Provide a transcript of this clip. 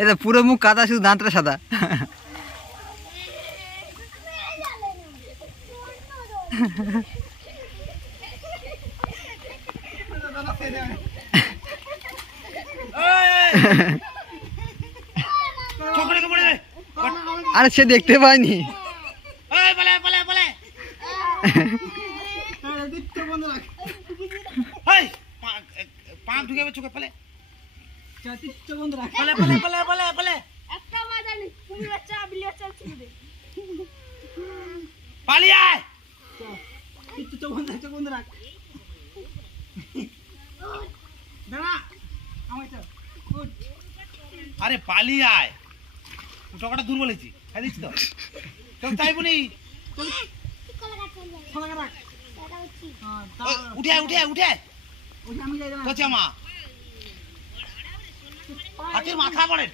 এটা পুরো মুখ কাদা, শুধু দাঁতটা সাদা। আরে সে দেখতে পায়নি। আরে পালিয়ে আয়, টাকাটা দূর বলেছি, খাই দিচ্ছি তো চাইবনি। উঠে আয়, উঠে আয়, উঠে আয়। মা হাতের মাথা পড়ে।